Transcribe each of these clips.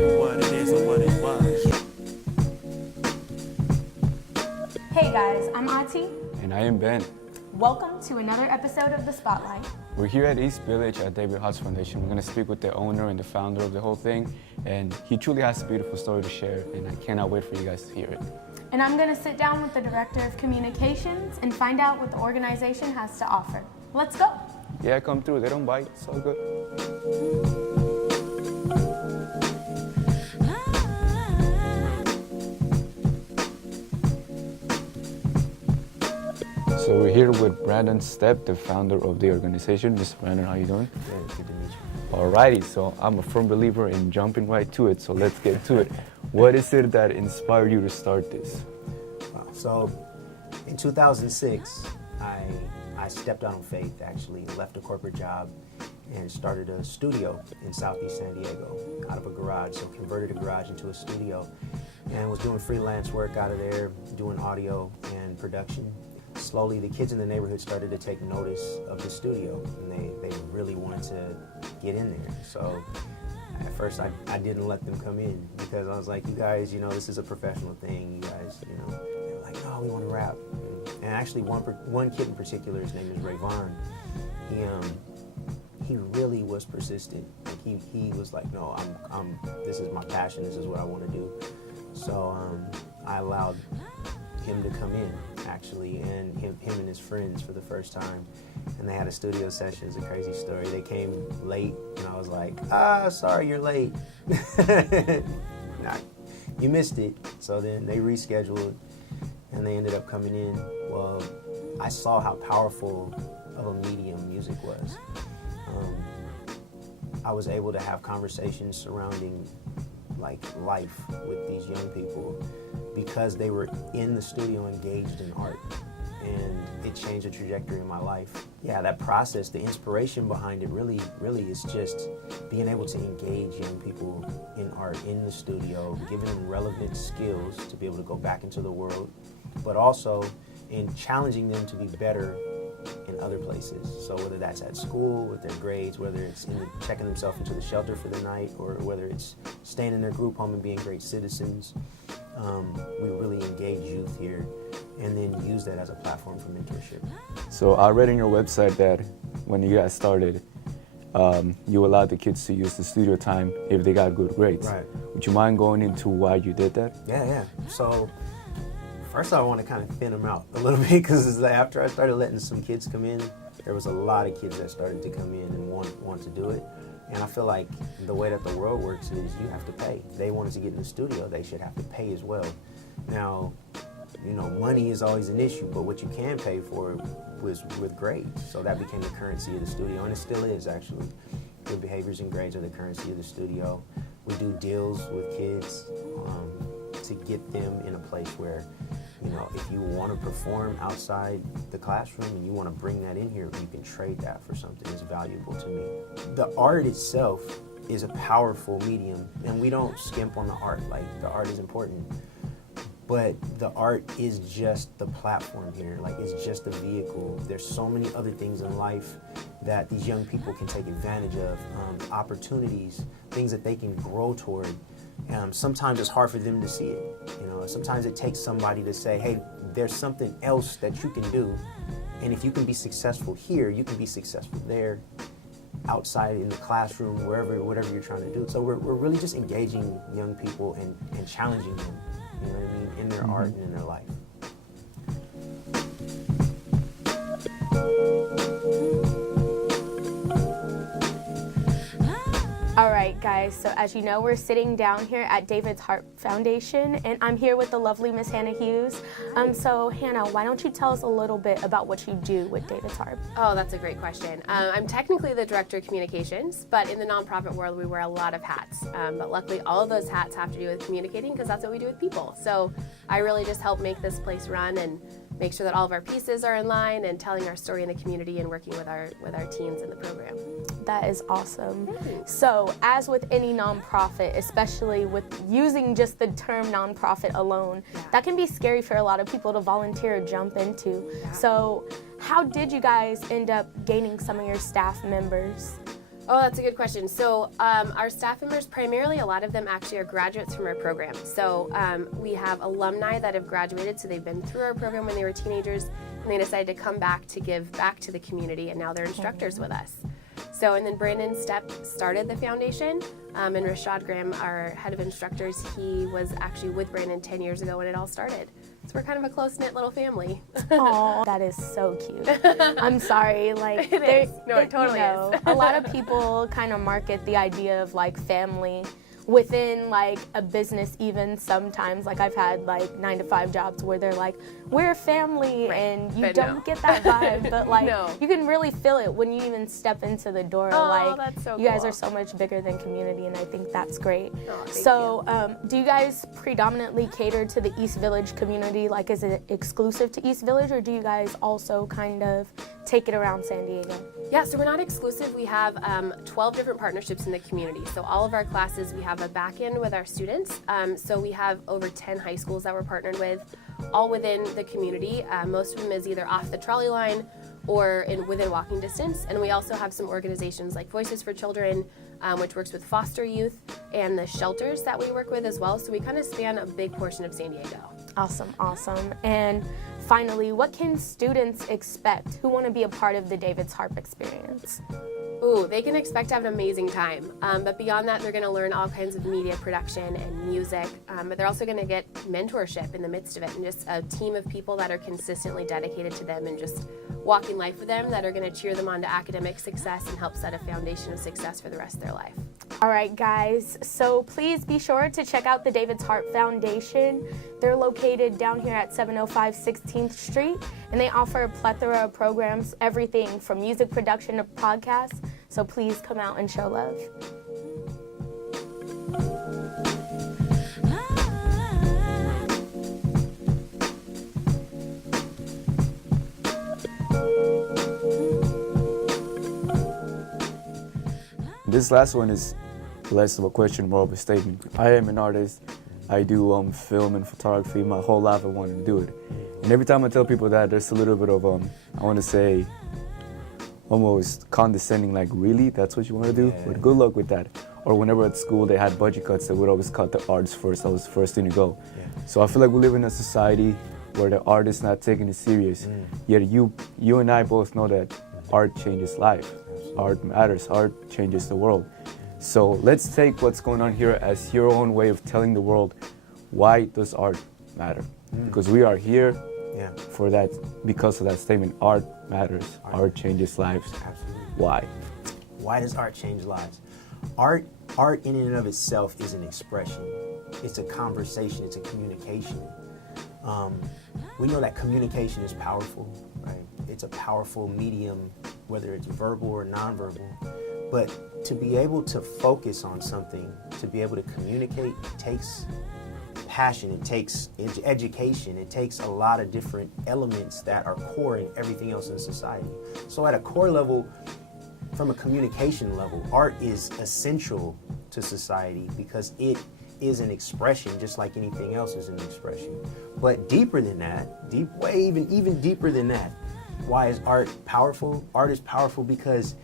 what it is and what it was. Hey guys, I'm Ati. And I am Ben. Welcome to another episode of The Spotlight. We're here at East Village at David Harp's Foundation. We're going to speak with the owner and the founder of the whole thing. And he truly has a beautiful story to share, and I cannot wait for you guys to hear it. And I'm going to sit down with the Director of Communications and find out what the organization has to offer. Let's go. Yeah, come through. They don't bite. It's all good. So we're here with Brandon Stepp, the founder of the organization. Mr. Brandon, how you doing? Good to meet you. Alrighty, so I'm a firm believer in jumping right to it, so let's get to it. What is it that inspired you to start this? So in 2006, I stepped out on faith, actually, left a corporate job and started a studio in Southeast San Diego out of a garage. So converted a garage into a studio and was doing freelance work out of there, doing audio and production. Slowly, the kids in the neighborhood started to take notice of the studio, and they really wanted to get in there. So at first, I didn't let them come in because I was like, you guys, this is a professional thing. You guys, they were like, no, we want to rap. And actually, one kid in particular, his name is Rayvon. He really was persistent. Like he was like, no, this is my passion. This is what I want to do. So I allowed him to come in, actually, and him and his friends for the first time, and they had a studio session. It's a crazy story. They came late, and I was like, sorry, you're late. Nah, you missed it. So then they rescheduled, and they ended up coming in. Well, I saw how powerful of a medium music was. I was able to have conversations surrounding like life with these young people because they were in the studio engaged in art, and it changed the trajectory of my life. Yeah, that process, the inspiration behind it really is just being able to engage young people in art in the studio, giving them relevant skills to be able to go back into the world, but also in challenging them to be better in other places. So whether that's at school with their grades, whether it's checking themselves into the shelter for the night, or whether it's staying in their group home and being great citizens, we really engage youth here and then use that as a platform for mentorship. So I read on your website that when you guys started, you allowed the kids to use the studio time if they got good grades. Right. Would you mind going into why you did that? Yeah. So first I want to kind of thin them out a little bit, because after I started letting some kids come in, there was a lot of kids that started to come in and want to do it. And I feel like the way that the world works is you have to pay. If they wanted to get in the studio, they should have to pay as well. Now, money is always an issue, but what you can pay for was with grades. So that became the currency of the studio, and it still is, actually. Good behaviors and grades are the currency of the studio. We do deals with kids to get them in a place where, if you want to perform outside the classroom and you want to bring that in here, you can trade that for something that's valuable to me. The art itself is a powerful medium, and we don't skimp on the art. Like, the art is important, but the art is just the platform here. Like, it's just a vehicle. There's so many other things in life that these young people can take advantage of, opportunities, things that they can grow toward. Sometimes it's hard for them to see it. Sometimes it takes somebody to say, hey, there's something else that you can do, and if you can be successful here, you can be successful there, outside in the classroom, whatever you're trying to do. So we're really just engaging young people and challenging them, in their art and in their life. All right, guys, so as you know, we're sitting down here at David's Harp Foundation, and I'm here with the lovely Miss Hannah Hughes. So Hannah, why don't you tell us a little bit about what you do with David's Harp? Oh, that's a great question. I'm technically the Director of Communications, but in the nonprofit world, we wear a lot of hats. But luckily, all of those hats have to do with communicating, because that's what we do with people. So I really just help make this place run and make sure that all of our pieces are in line and telling our story in the community and working with our teens in the program. That is awesome. So, as with any nonprofit, especially with using just the term nonprofit alone, that can be scary for a lot of people to volunteer or jump into. So, how did you guys end up gaining some of your staff members? Oh, that's a good question. So our staff members, primarily a lot of them actually are graduates from our program. So we have alumni that have graduated, so they've been through our program when they were teenagers, and they decided to come back to give back to the community, and now they're instructors with us. So, and then Brandon Stepp started the foundation, and Rashad Graham, our head of instructors, he was actually with Brandon 10 years ago when it all started. So we're kind of a close-knit little family. Oh, that is so cute. I'm sorry, like It is. No, it totally is. A lot of people kind of market the idea of like family within like a business. Even sometimes, like I've had like 9-to-5 jobs where they're like, we're family, Right. and you But don't no. get that vibe. But like No. you can really feel it when you even step into the door. Oh, like that's so you guys cool. are so much bigger than community, and I think that's great. Oh, thank So do you guys predominantly cater to the East Village community? Like, is it exclusive to East Village, or do you guys also kind of take it around San Diego? Yeah, so we're not exclusive. We have 12 different partnerships in the community. So all of our classes, we have a back end with our students. So we have over 10 high schools that we're partnered with, all within the community. Most of them is either off the trolley line or within walking distance. And we also have some organizations like Voices for Children, which works with foster youth, and the shelters that we work with as well. So we kind of span a big portion of San Diego. Awesome, awesome. And finally, what can students expect who want to be a part of the David's Harp experience? Ooh, they can expect to have an amazing time. But beyond that, they're going to learn all kinds of media production and music. But they're also going to get mentorship in the midst of it, and just a team of people that are consistently dedicated to them and just walking life with them, that are going to cheer them on to academic success and help set a foundation of success for the rest of their life. All right, guys, so please be sure to check out the David's Harp Foundation. They're located down here at 705 16th Street, and they offer a plethora of programs, everything from music production to podcasts. So please come out and show love. This last one is less of a question, more of a statement. I am an artist. I do film and photography. My whole life I wanted to do it. And every time I tell people that, there's a little bit of, I want to say, almost condescending, like, really? That's what you want to do? Yeah. But good luck with that. Or whenever at school they had budget cuts, they would always cut the arts first. That was the first thing to go. Yeah. So I feel like we live in a society where the art is not taken it serious. Yet you and I both know that art changes life. Art matters. Art changes the world. So let's take what's going on here as your own way of telling the world, why does art matter? Because we are here Yeah, for that, because of that statement. Art matters. Art changes lives. absolutely. Why? Why does art change lives? Art in and of itself is an expression. It's a conversation. It's a communication. We know that communication is powerful, right? It's a powerful medium, whether it's verbal or nonverbal. But to be able to focus on something, to be able to communicate, takes passion, it takes education, it takes a lot of different elements that are core in everything else in society. So at a core level, from a communication level, art is essential to society because it is an expression just like anything else is an expression. But deeper than that, even deeper than that, why is art powerful? Art is powerful because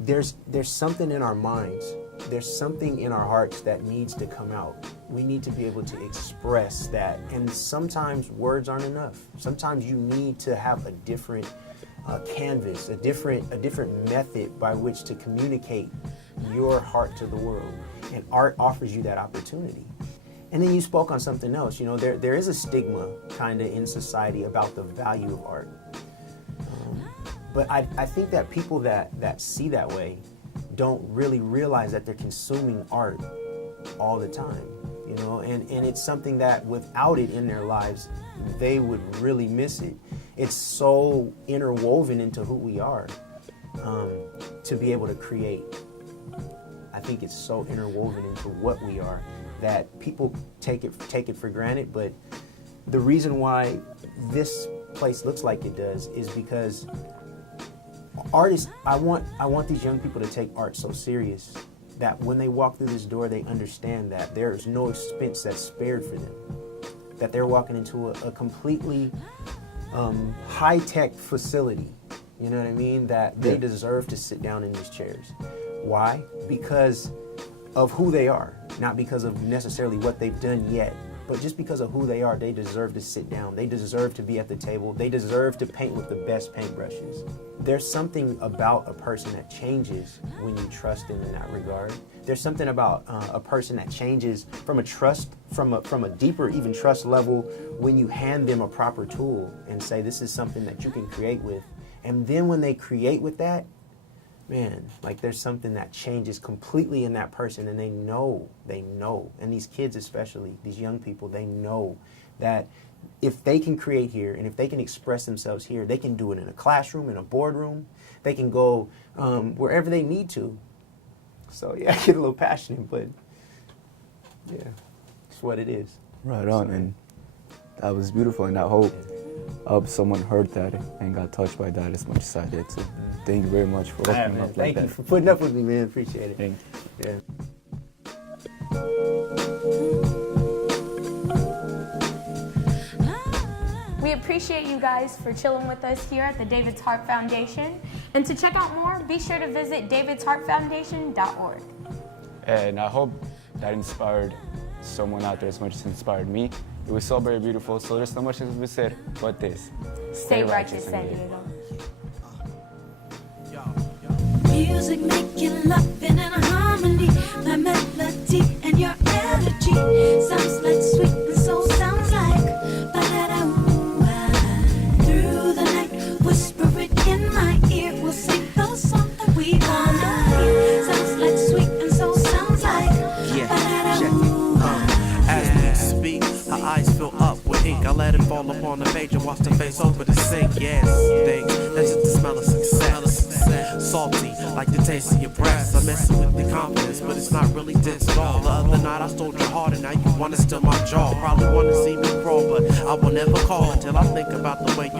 there's something in our minds, there's something in our hearts that needs to come out. We need to be able to express that, and sometimes words aren't enough. Sometimes you need to have a different canvas, a different method by which to communicate your heart to the world, and art offers you that opportunity. And then you spoke on something else. You know, there is a stigma kind of in society about the value of art. But I think that people that see that way don't really realize that they're consuming art all the time, you know, and it's something that without it in their lives, they would really miss it. It's so interwoven into who we are, to be able to create. I think it's so interwoven into what we are that people take it for granted. But the reason why this place looks like it does is because artists, I want these young people to take art so serious that when they walk through this door, they understand that there's no expense that's spared for them, that they're walking into a completely high-tech facility You know what I mean? That they deserve to sit down in these chairs. Why? Because of who they are, not because of necessarily what they've done yet, but just because of who they are. They deserve to sit down. They deserve to be at the table. They deserve to paint with the best paintbrushes. There's something about a person that changes when you trust them in that regard. There's something about a person that changes from a deeper even trust level when you hand them a proper tool and say, this is something that you can create with. And then when they create with that, man, like there's something that changes completely in that person, and they know, and these kids especially, these young people, they know that if they can create here and if they can express themselves here, they can do it in a classroom, in a boardroom, they can go wherever they need to. So yeah, I get a little passionate, but yeah, it's what it is. Right on, and that was beautiful, and I hope someone heard that and got touched by that as much as I did. So thank you very much for opening up like that. Thank you for putting up with me, man. Appreciate it. Thank you. Yeah. We appreciate you guys for chilling with us here at the David's Harp Foundation. And to check out more, be sure to visit davidsharpfoundation.org. And I hope that inspired someone out there as much as it inspired me. It was so very beautiful, so there's not much to be said but this. Stay righteous, San Diego. Music make you loving in harmony. My melody and your energy sounds like sweet and soul sounds like ba-da-da-ooh-ah. Through the night, whisper it in my ear. We'll sing the song that we wanna hear. Sounds like sweet and soul sounds like ba-da-da-ooh-ah. As we speak, her eyes fill up with ink. I let it fall upon the page and watch the face open and sink. Yes, things, that's just the smell of success. Salty, like the taste of your breath. I'm messing with the confidence, but it's not really dense at all. The other night I stole your heart and now you wanna steal my jaw. Probably wanna see me crawl, but I will never call until I think about the way